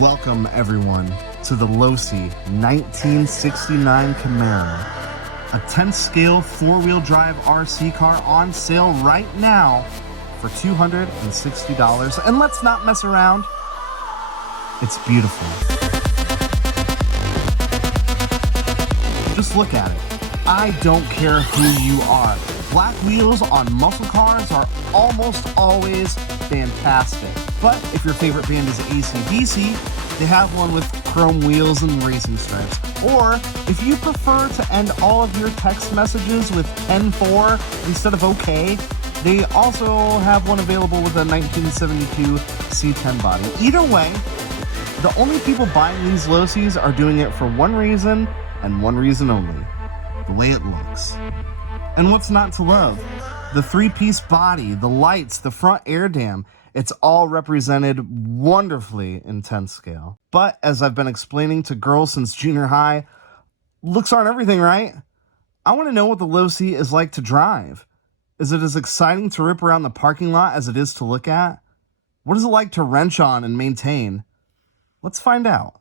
Welcome everyone to the Losi 1969 Camaro, a 10th scale 4-wheel drive RC car on sale right now for $260. And let's not mess around, it's beautiful. Just look at it. I don't care who you are. Black wheels on muscle cars are almost always fantastic. But if your favorite band is AC/DC, they have one with chrome wheels and racing stripes. Or if you prefer to end all of your text messages with N4 instead of OK, they also have one available with a 1972 C-10 body. Either way, the only people buying these Losis are doing it for one reason and one reason only: the way it looks. And what's not to love? The 3-piece body, the lights, the front air dam, it's all represented wonderfully in 10th scale. But as I've been explaining to girls since junior high, looks aren't everything, right? I want to know what the Losi is like to drive. Is it as exciting to rip around the parking lot as it is to look at? What is it like to wrench on and maintain? Let's find out.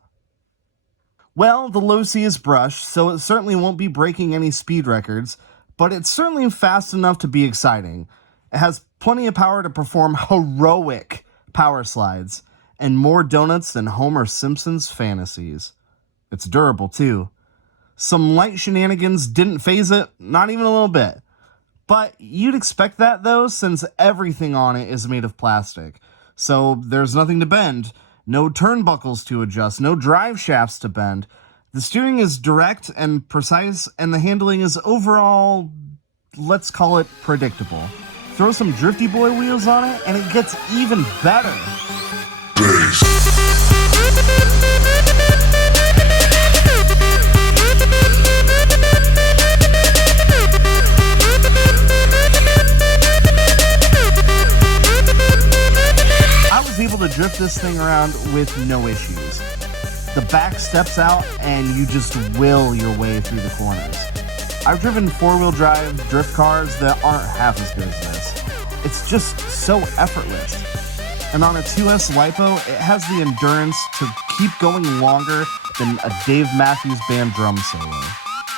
Well, the Losi is brushed, so it certainly won't be breaking any speed records, but it's certainly fast enough to be exciting. It has plenty of power to perform heroic power slides and more donuts than Homer Simpson's fantasies. It's durable too. Some light shenanigans didn't faze it, not even a little bit. But you'd expect that though, since everything on it is made of plastic. So there's nothing to bend, no turnbuckles to adjust, no drive shafts to bend. The steering is direct and precise, and the handling is overall, let's call it predictable. Throw some Drifty Boy wheels on it, and it gets even better. I was able to drift this thing around with no issues. The back steps out and you just will your way through the corners. I've driven 4-wheel drive drift cars that aren't half as good as this. It's just so effortless. And on a 2S LiPo, it has the endurance to keep going longer than a Dave Matthews Band drum solo.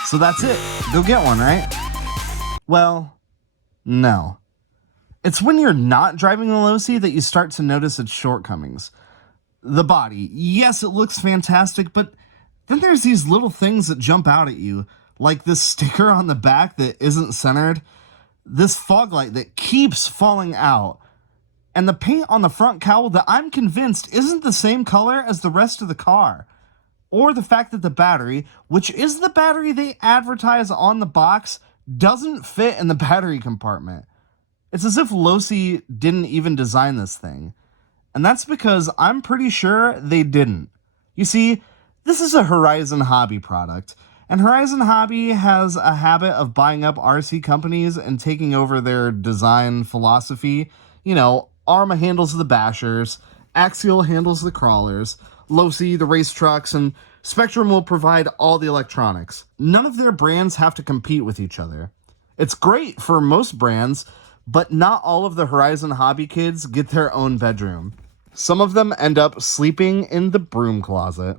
So that's it. Go get one, right? Well, no. It's when you're not driving the Losi that you start to notice its shortcomings. The body, yes, it looks fantastic, but then there's these little things that jump out at you, like this sticker on the back that isn't centered, this fog light that keeps falling out, and the paint on the front cowl that I'm convinced isn't the same color as the rest of the car, or the fact that the battery, which is the battery they advertise on the box, doesn't fit in the battery compartment. It's as if Losi didn't even design this thing. And that's because I'm pretty sure they didn't. You see, this is a Horizon Hobby product, and Horizon Hobby has a habit of buying up RC companies and taking over their design philosophy. You know, Arma handles the bashers, Axial handles the crawlers, Losi the race trucks, and Spectrum will provide all the electronics. None of their brands have to compete with each other. It's great for most brands, but not all of the Horizon Hobby kids get their own bedroom. Some of them end up sleeping in the broom closet.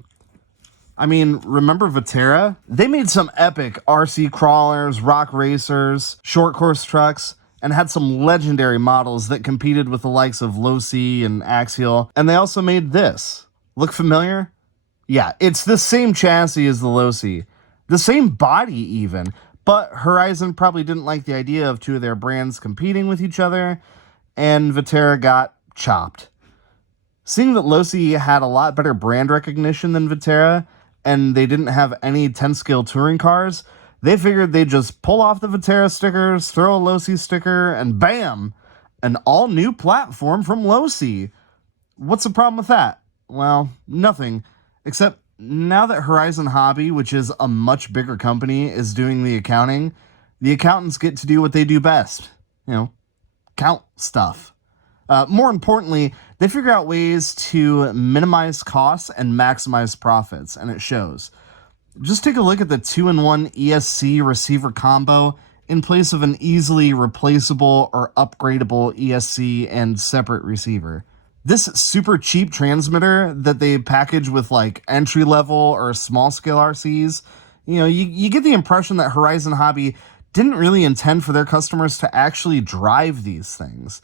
I mean, remember Vaterra? They made some epic RC crawlers, rock racers, short course trucks, and had some legendary models that competed with the likes of Losi and Axial. And they also made this. Look familiar? Yeah, it's the same chassis as the Losi. The same body even. But Horizon probably didn't like the idea of two of their brands competing with each other, and Vaterra got chopped. Seeing that Losi had a lot better brand recognition than Vaterra, and they didn't have any 10-scale touring cars, they figured they'd just pull off the Vaterra stickers, throw a Losi sticker, and bam! An all-new platform from Losi. What's the problem with that? Well, nothing. Except now that Horizon Hobby, which is a much bigger company, is doing the accounting, the accountants get to do what they do best. You know, count stuff. More importantly, they figure out ways to minimize costs and maximize profits, and it shows. Just take a look at the 2-in-1 ESC Receiver Combo in place of an easily replaceable or upgradable ESC and separate receiver. This super cheap transmitter that they package with like entry level or small scale RCs, you get the impression that Horizon Hobby didn't really intend for their customers to actually drive these things.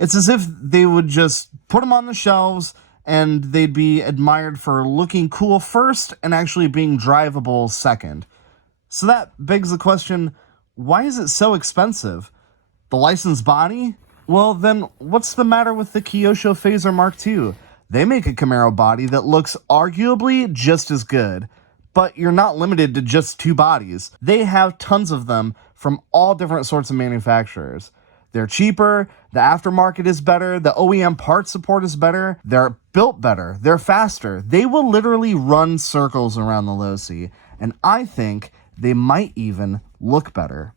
It's as if they would just put them on the shelves and they'd be admired for looking cool first and actually being drivable second. So that begs the question, why is it so expensive? The licensed body? Well, then what's the matter with the Kyosho Fazer Mark II? They make a Camaro body that looks arguably just as good, but you're not limited to just 2 bodies. They have tons of them from all different sorts of manufacturers. They're cheaper, the aftermarket is better, the OEM part support is better, they're built better, they're faster. They will literally run circles around the Losi, and I think they might even look better.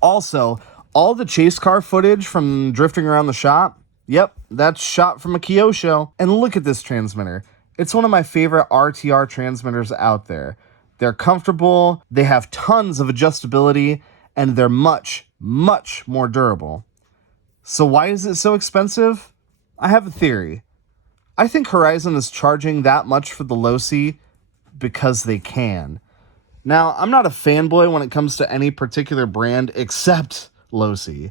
Also, all the chase car footage from drifting around the shop, yep, that's shot from a Kyosho. And look at this transmitter. It's one of my favorite RTR transmitters out there. They're comfortable, they have tons of adjustability, and they're much, much more durable. So why is it so expensive? I have a theory. I think Horizon is charging that much for the Losi because they can. Now, I'm not a fanboy when it comes to any particular brand except Losi.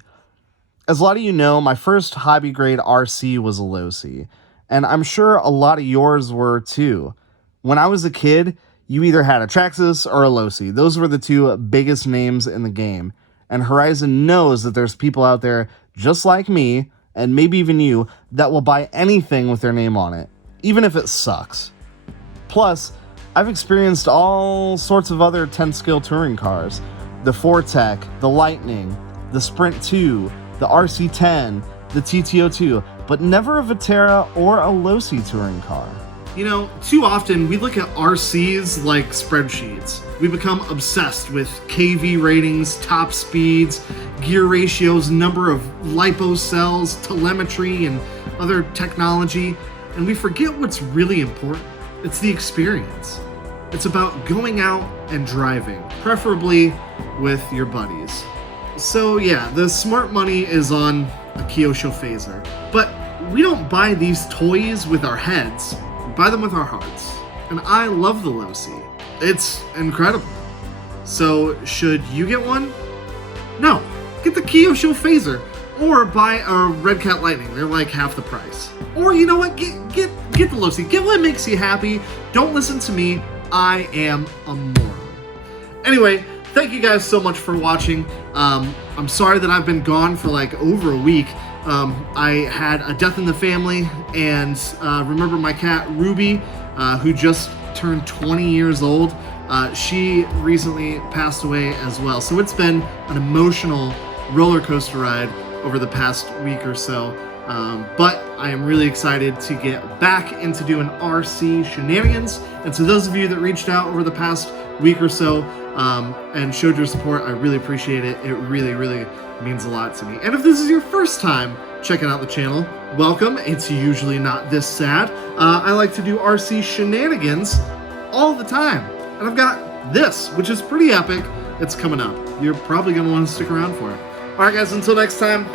As a lot of you know, my first hobby grade RC was a Losi, and I'm sure a lot of yours were too. When I was a kid, you either had a Traxxas or a Losi. Those were the 2 biggest names in the game, and Horizon knows that there's people out there just like me, and maybe even you, that will buy anything with their name on it, even if it sucks. Plus, I've experienced all sorts of other 10-skill touring cars. The Fortec, the Lightning, the Sprint 2, the RC10, the TTO2, but never a Vaterra or a Losi touring car. Too often we look at RCs like spreadsheets. We become obsessed with KV ratings, top speeds, gear ratios, number of lipo cells, telemetry, and other technology, and we forget what's really important. It's the experience. It's about going out and driving, preferably with your buddies. So yeah, the smart money is on a Kyosho Fazer, but we don't buy these toys with our heads, we buy them with our hearts. And I love the Losi. It's incredible. So should you get one? No, get the Kyosho Fazer, or buy a Red Cat Lightning. They're like half the price. Or you know what, get the Losi. Get what makes you happy. Don't listen to me. I am a moron. Anyway, thank you guys so much for watching. I'm sorry that I've been gone for like over a week. I had a death in the family, and remember my cat Ruby, who just turned 20 years old. She recently passed away as well. So it's been an emotional roller coaster ride over the past week or so. But I am really excited to get back into doing RC shenanigans. And to those of you that reached out over the past week or so and showed your support, I really appreciate it. It really, really means a lot to me. And if this is your first time checking out the channel, welcome. It's usually not this sad. I like to do RC shenanigans all the time. And I've got this, which is pretty epic. It's coming up. You're probably going to want to stick around for it. All right, guys, until next time.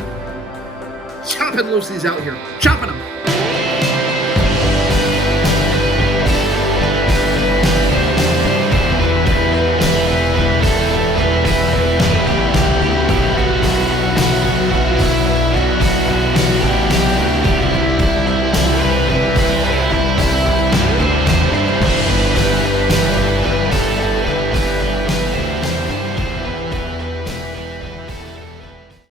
Chopping Losi's out here. Chopping them.